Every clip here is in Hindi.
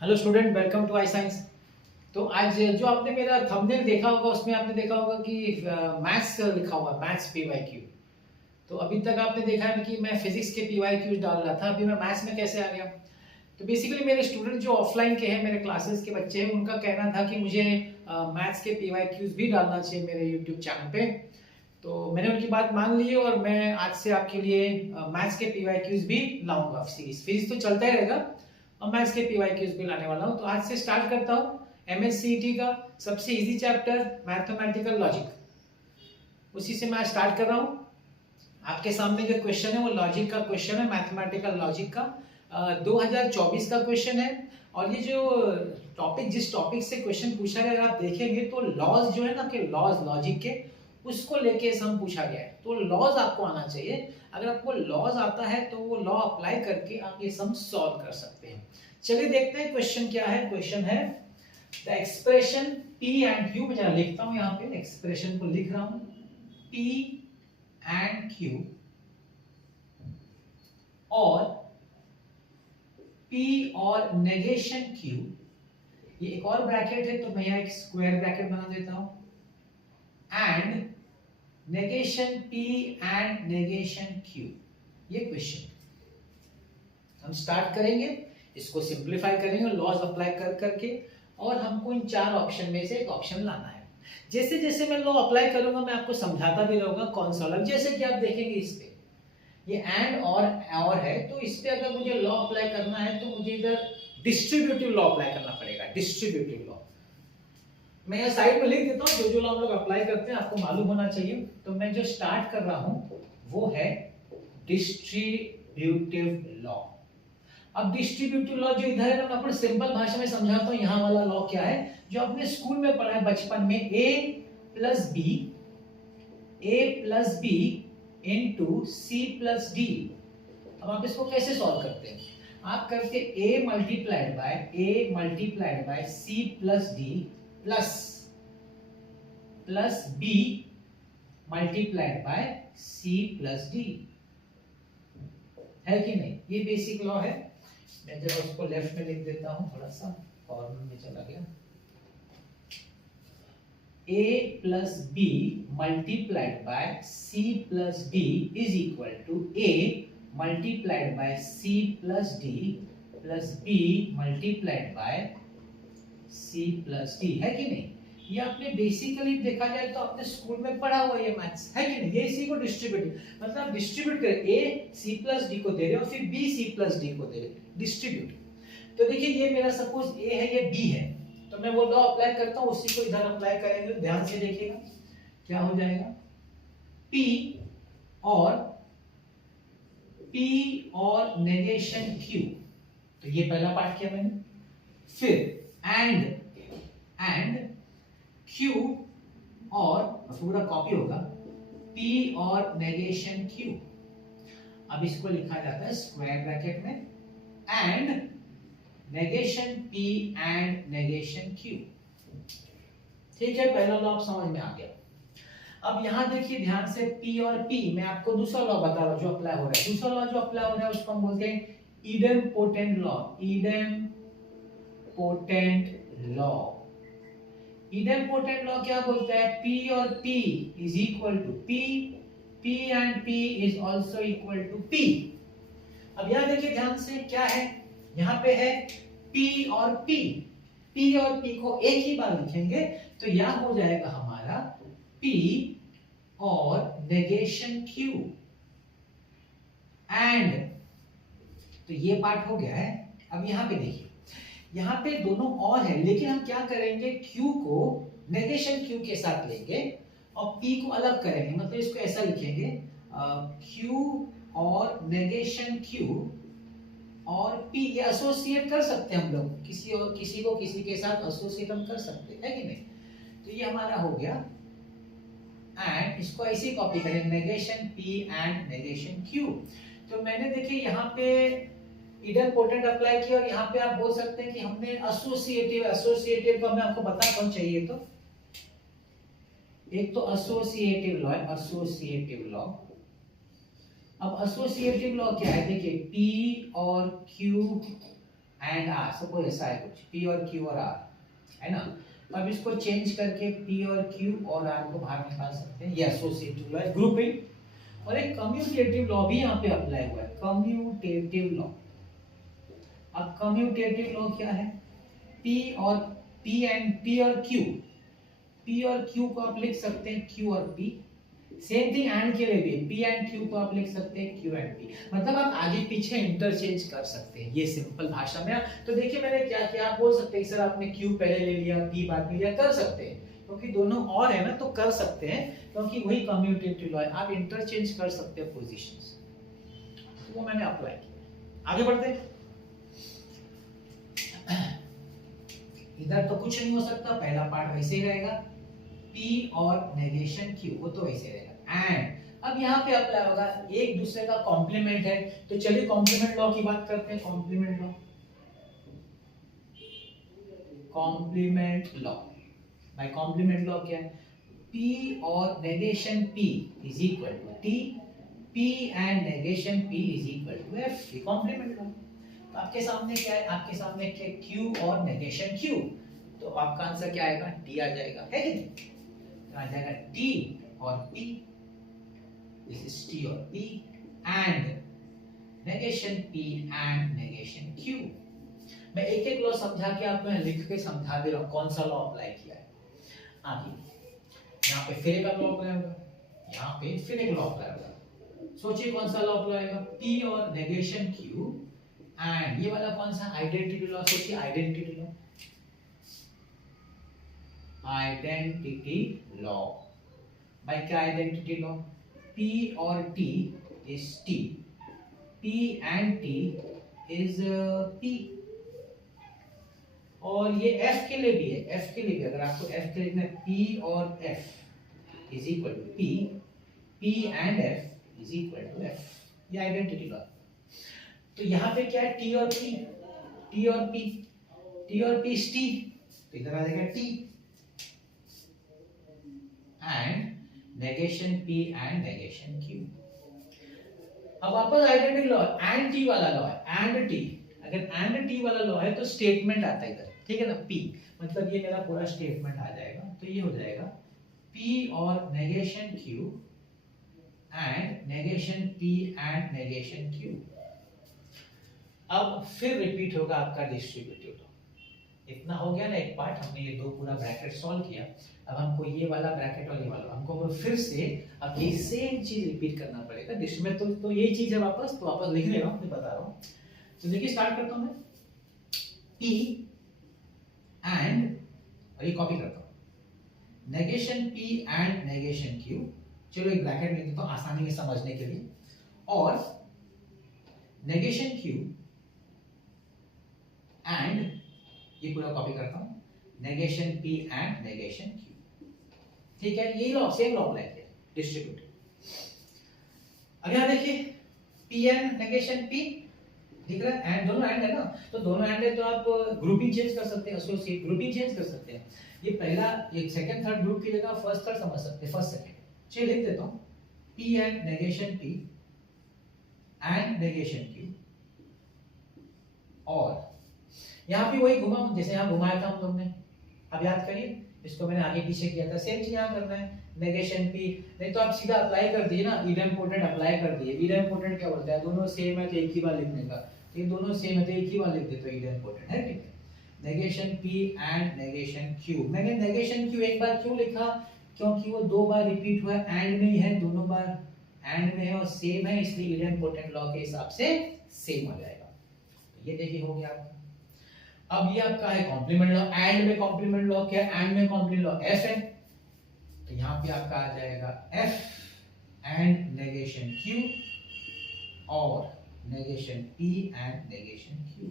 Hello student, welcome to I science. तो आज जो आपने मेरा थंबनेल देखा होगा उसमें आपने देखा होगा कि मैथ्स लिखा हुआ है, मैथ्स पीवाईक्यू। तो अभी तक आपने देखा है कि मैं फिजिक्स के पीवाईक्यू डाल रहा था, अभी मैं मैथ्स में कैसे आ गया। तो बेसिकली मेरे स्टूडेंट जो ऑफलाइन के हैं, मेरे क्लासेस के बच्चे हैं, उनका कहना था कि मुझे मैथ्स के पीवाईक्यूज भी डालना चाहिए मेरे यूट्यूब चैनल पे। तो मैंने उनकी बात मान ली है और मैं आज से आपके लिए मैथ्स के पीवाईक्यूज भी लाऊंगा। सीरीज फिजिक्स तो चलता ही रहेगा और मैथ्स के पीवाईक्यूज भी लाने वाला हूँ। तो आज से स्टार्ट करता हूँ एमएससीईटी का सबसे इजी चैप्टर मैथमेटिकल लॉजिक। उसी से मैं स्टार्ट कर रहा हूँ। आपके सामने जो क्वेश्चन है वो लॉजिक का क्वेश्चन है, मैथमेटिकल लॉजिक का 2024 का क्वेश्चन है। और ये जो टॉपिक, जिस टॉपिक से क्वेश्चन पूछा गया, अगर आप देखेंगे तो लॉज जो है ना, कि लॉज लॉजिक के, उसको लेके सम पूछा गया है। तो लॉज आपको आना चाहिए। अगर आपको लॉज आता है तो वो लॉ अप्लाई करके आप ये सम सॉल्व कर सकते हैं। चलिए देखते हैं क्वेश्चन क्या है। क्वेश्चन है the expression P and Q. मैं जरा लिखता हूं, यहाँ पे एक्सप्रेशन को लिख रहा हूं, पी एंड क्यू और P और नेगेशन Q। ये एक और ब्रैकेट है तो मैं यहाँ एक स्क्वायर ब्रैकेट बना देता हूं, and negation P and negation Q। ये क्वेश्चन हम स्टार्ट करेंगे, इसको सिंप्लीफाई करेंगे लॉज अप्लाई कर करके, और हमको इन चार ऑप्शन में से एक ऑप्शन लाना है। जैसे जैसे मैं लॉ अप्लाई करूंगा मैं आपको समझाता भी रहूंगा कौन सा लॉ। जैसे कि आप देखेंगे इस पे ये एंड और है, तो इस पे अगर मुझे लॉ अप्लाई करना है तो मुझे इधर डिस्ट्रीब्यूटिव लॉ अप्लाई करना पड़ेगा। डिस्ट्रीब्यूटिव लॉ मैं यहाँ साइड में लिख देता हूँ, जो जो लॉ हम लोग अप्लाई करते हैं आपको मालूम होना चाहिए। तो मैं जो स्टार्ट कर रहा हूँ वो है डिस्ट्रीब्यूटिव लॉ। अब डिस्ट्रीब्यूटिव लॉ जो इधर है ना, मैं अपने सिंपल भाषा में समझाता हूँ। यहाँ वाला लॉ क्या है जो आपने स्कूल में पढ़ा है बचपन में, a plus B into C plus D. अब आप इसको कैसे सॉल्व करते हैं? आप करते a multiplied by C plus D plus b multiplied by C plus D, है कि नहीं? ये बेसिक लॉ है। मैं जब उसको लेफ्ट में लिख देता हूं, थोड़ा सा कॉर्नर में चला गया। a plus B multiplied by C plus D is equal to a multiplied by C plus D plus b multiplied by C plus D, है कि नहीं? ये आपने बेसिकली देखा जाए तो आपने स्कूल में पढ़ा हुआ ये मैथ्स, है कि नहीं? ये इसी को डिस्ट्रीब्यूट, मतलब डिस्ट्रीब्यूट कर a c प्लस d को दे रहे हो, फिर b c प्लस d को दे रहे हो, डिस्ट्रीब्यूट। तो देखिए ये मेरा सपोज a है, ये b है, तो मैं वो लॉ अप्लाई करता हूँ, उसी को इधर अप्लाई करेंगे। ध्यान से देखिएगा क्या हो जाएगा, P और नेगेशन Q। तो ये पहला पार्ट किया मैंने। फिर एंड Q और पूरा कॉपी होगा, P और नेगेशन Q। अब इसको लिखा जाता है स्क्वायर ब्रैकेट में, and negation P and negation Q। ठीक है, पहला लॉ समझ में आ गया। अब यहां देखिए ध्यान से, P और P, मैं आपको दूसरा लॉ बता रहा हूं जो अप्लाई हो रहा है। दूसरा लॉ जो अप्लाई हो रहा है उसको हम बोलते हैं इडेम्पोटेंट लॉ। इडेम्पोटेंट लॉ क्या बोलता है? P और P is equal to P and P is also equal to P। अब यहां देखिए ध्यान से क्या है, यहां पे है P और P को एक ही बार लिखेंगे तो यह हो जाएगा हमारा P और नेगेशन Q एंड, तो ये पार्ट हो गया है। अब यहां पे देखिए, यहां पे दोनों और है, लेकिन हम क्या करेंगे, Q को नेगेशन Q के साथ लेंगे और P को अलग करेंगे। मतलब इसको ऐसा लिखेंगे, Q और नेगेशन Q और P, ये एसोसिएट कर सकते हैं हम लोग, किसी को किसी के साथ एसोसिएट हम कर सकते हैं, है कि नहीं? तो ये हमारा हो गया, एंड इसको ऐसे कॉपी करें, negation P and negation Q। तो मैंने देखिए यहाँ पे इडेम्पोटेंट अप्लाई किया, और यहाँ पे आप बोल सकते हैं कि हमने एसोसिएटिव को, मैं आपको बताता हूँ चाहिए तो। एक तो एसोसिएटिव लॉ है, एसोसिएटिव लॉ। अब एसोसिएटिव लॉ क्या है? देखिए P और Q एंड आर, सपोज ऐसा है कुछ पी और क्यू और आर, है ना। तो अब इसको चेंज करके पी और क्यू और आर को बाहर निकाल सकते हैं। ये एसोसिएटिव लॉ है, ग्रुपिंग। और एक कम्यूटेटिव लॉ भी यहाँ पे अप्लाई हुआ है, कम्यूटेटिव लॉ। अब कम्यूटेटिव लॉ क्या है, पी और पी और क्यू, पी और क्यू को आप लिख सकते हैं क्यू और पी। सेम थिंग एंड के लिए भी, पी एंड क्यू को आप लिख सकते हैं क्यू एंड पी। मतलब आप आगे पीछे इंटरचेंज कर सकते हैं, ये सिंपल भाषा में। तो देखिए मैंने क्या किया, आप बोल सकते हैं सर आपने क्यू पहले ले लिया पी बाद में लिया, कर सकते हैं क्योंकि दोनों और है ना, तो कर सकते हैं क्योंकि वही कम्यूटेटिव लॉ है, आप इंटरचेंज कर सकते हैं पोजीशंस। तो वो मैंने अप्लाई किया। आगे बढ़ते हैं। इधर तो कुछ नहीं हो सकता, पहला पार्ट वैसे ही रहेगा, P और नेगेशन Q वो तो वैसे रहेगा। एंड अब यहाँ पे अप्लाई होगा, एक दूसरे का कॉम्प्लीमेंट है, तो चलिए कॉम्प्लीमेंट लॉ की बात करते हैं। Complement law, complement law by complement law क्या है, P और negation P is equal to T, P and negation P is equal to F। ये कॉम्प्लीमेंट लॉ। तो आपके सामने क्या है, आपके सामने क्या है, Q और नेगेशन Q, तो आपका आंसर क्या आएगा, T आ जाएगा, है कि नहीं। आ जाएगा T और P, दिस इज T और P and negation P and negation Q। मैं एक एक लॉ समझा के आपको लिख के समझा दे रहा हूं कौन सा लॉ अप्लाई किया है। आगे यहाँ पे फिर एक लॉ अप्लाई होगा, यहाँ पे फिर एक लॉ अप्लाई होगा। सोचिए कौन सा लॉ अप्लाई होगा, P और नेगेशन Q एंड ये वाला कौन सा, आइडेंटिटी लॉ। सोचिए identity law, identity law by क्या, आइडेंटिटी लॉ, P और T is T, P and T is P। और ये F के लिए भी है, F के लिए भी, अगर आपको F के लिए लिखना है, P और F is equal to P, P and F is equal to F, ये आइडेंटिटी लॉ। तो यहाँ पे क्या है, T और P, T और P, T और P इज T, तो इधर आ जाएगा T and negation P and negation Q। अब वापस आइडेंटिटी लॉ, एंड T वाला लॉ है, एंड T। अगर एंड T वाला लॉ है तो स्टेटमेंट आता है इधर, ठीक है ना, P मतलब ये मेरा पूरा स्टेटमेंट आ जाएगा। तो ये हो जाएगा P और negation Q and negation P and negation Q। अब फिर रिपीट होगा आपका डिस्ट्रीब्यूटिव लॉ। इतना हो गया ना एक पार्ट, हमने ये दो पूरा ब्रैकेट सॉल्व किया। अब हमको ये वाला ब्रैकेट और ये वाला, हमको फिर से अब ये सेम चीज रिपीट करना पड़ेगा जिसमें तो ये चीज है वापस, तो वापस लिख ले रहा हूं, मैं बता रहा हूं। तो देखिए स्टार्ट करता हूं मैं, P एंड, और ये कॉपी करता हूं, negation P and negation Q। चलो एक ब्रैकेट लिख देता हूं आसानी में समझने के लिए, और नेगेशन Q एंड, ये पूरा कॉपी करता हूं, negation P and negation Q। ठीक है, यही लॉ, सेम लॉ अप्लाई किया, डिस्ट्रीब्यूटिव। अब यहां देखिए P एंड नेगेशन P दिख रहा है, एंड दोनों एंड है ना, तो दोनों एंड है तो आप ग्रुपिंग चेंज कर सकते हैं, एसोसिएट ग्रुपिंग चेंज कर सकते हैं। ये पहला, ये सेकंड थर्ड ग्रुप की जगह फर्स्ट थर्ड समझ सकते हैं, फर्स्ट सेकंड। चलिए लिख देता हूं, P and negation P and negation Q। और यहाँ भी वही घुमा, जैसे यहाँ घुमाया था हम लोग ने, अब याद करिए, इसको मैंने आगे पीछे किया था, सेम चीज यहाँ करना है, नेगेशन P। नहीं तो आप सीधा अप्लाई कर दिए ना, इडेम्पोटेंट अप्लाई कर दिए। इडेम्पोटेंट क्या बोलता है, दोनों सेम है तो एक ही बार लिखने का, तो ये दोनों सेम है तो एक ही बार लिख देते हो, इडेम्पोटेंट है, ठीक है। Negation P and negation Q। मैंने नेगेशन Q एक बार क्यों लिखा, क्योंकि वो दो बार रिपीट हुआ है, एंड में ही है, दोनों बार एंड में है और सेम है, इसलिए इडेम्पोटेंट लॉ के हिसाब से सेम हो जाएगा। ये देखिए हो गया आपका। अब ये आपका है कॉम्प्लीमेंट लॉ, एंड में कॉम्प्लीमेंट लॉ क्या है, एंड में कॉम्प्लीमेंट लॉ F है, तो यहां पे आपका आ जाएगा F एंड नेगेशन Q और negation P and negation Q।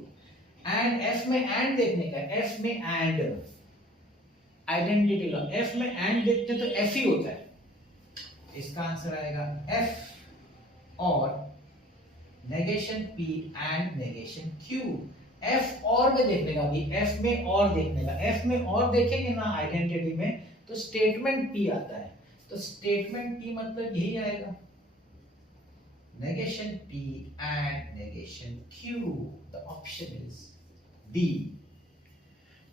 And F में एंड देखने का, F में एंड, आइडेंटिटी लॉ, F में एंड देखते तो F ही होता है, इसका आंसर आएगा F और negation P and negation Q। F और में देखने का, भी F में और देखने का, F में और देखेंगे ना आइडेंटिटी में तो स्टेटमेंट P आता है, तो स्टेटमेंट P मतलब यही आएगा, negation P and negation Q। The option is D.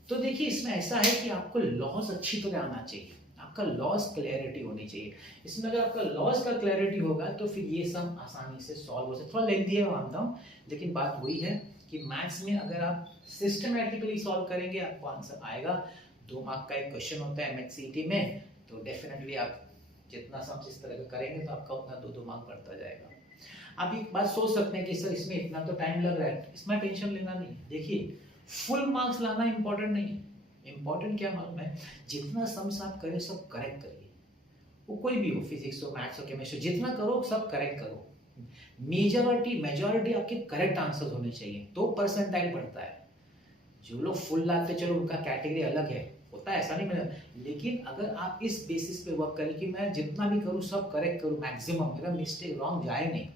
तो देखिए इसमें ऐसा है कि आपको लॉस अच्छी तरह आना चाहिए, आपका लॉस क्लैरिटी होनी चाहिए। इसमें अगर आपका लॉस का क्लैरिटी होगा तो फिर ये सब आसानी से सॉल्व हो सकता है। थोड़ा लेंथी है मानता हूँ, लेकिन बात वही है कि मैथ्स में अगर आप सिस्टमैटिकली सॉल्व करेंगे आपको आंसर आएगा। 2 मार्क का एक क्वेश्चन होता है एमएचसीटी में, तो डेफिनेटली आप जितना सम इस तरह का करेंगे तो आपका उतना 2-2 मार्क बढ़ता जाएगा। आप एक बात सोच सकते हैं कि सर इसमें इतना तो टाइम लग रहा है, इसमें टेंशन लेना नहीं। देखिए फुल मार्क्स लाना इंपॉर्टेंट नहीं है, इंपॉर्टेंट क्या मालूम है, जितना सम्स आप करें सब करेक्ट करिए। वो कोई भी हो, फिजिक्स हो, मैथ्स हो, केमिस्ट्री, जितना करो सब करेक्ट करो। मेजॉरिटी आपके करेक्ट आंसर्स होने चाहिए, तो परसेंटाइल बढ़ता है। जो लोग फुल लाते चलो उनका कैटेगरी अलग है, होता है ऐसा नहीं मिला, लेकिन अगर आप इस बेसिस पे वर्क करें कि मैं जितना भी करूँ सब करेक्ट करूँ, मैक्सिमम मेरा मिस्टेक रॉन्ग जाए नहीं,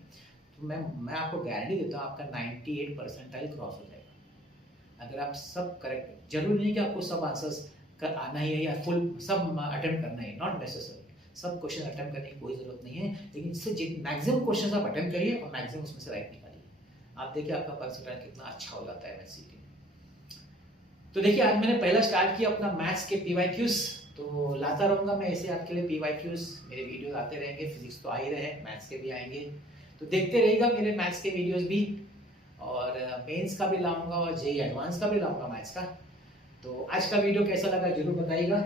तो मैं आपको गारंटी देता हूँ आपका 98 परसेंटाइल क्रॉस हो जाएगा। अगर आप सब करेक्ट, जरूरी नहीं कि आपको सब आंसर्स का आना ही है या फुल सब अटेम्प्ट करना है, नॉट नेसेसरी। सब क्वेश्चन अटेम्प्ट करने की कोई जरूरत नहीं है, लेकिन इससे मैक्सिमम क्वेश्चन आप अटेम्प्ट करिए और मैक्सिमम उसमें से राइट निकालिए। आप देखिए आपका परसेंटाइल कितना अच्छा हो जाता है एमएचसीटी। तो देखिए आज मैंने पहला स्टार्ट किया अपना मैथ्स के पीवाईक्यूज, तो लाता रहूंगा मैं ऐसे आपके लिए पीवाईक्यूज, मेरे वीडियो आते रहेंगे, फिजिक्स तो आ ही रहे, मैथ्स के भी आएंगे, तो देखते रहिएगा मेरे मैथ्स के वीडियोस भी, और मेंस का भी लाऊंगा और जेईई एडवांस का भी लाऊंगा मैथ्स का। तो आज का वीडियो कैसा लगा जरूर बताइएगा,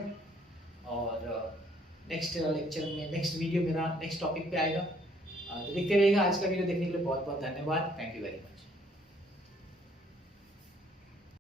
और नेक्स्ट लेक्चर में नेक्स्ट वीडियो मेरा नेक्स्ट टॉपिक पे आएगा। तो देखते रहिएगा। आज का वीडियो देखने के लिए बहुत बहुत धन्यवाद। Thank you very much.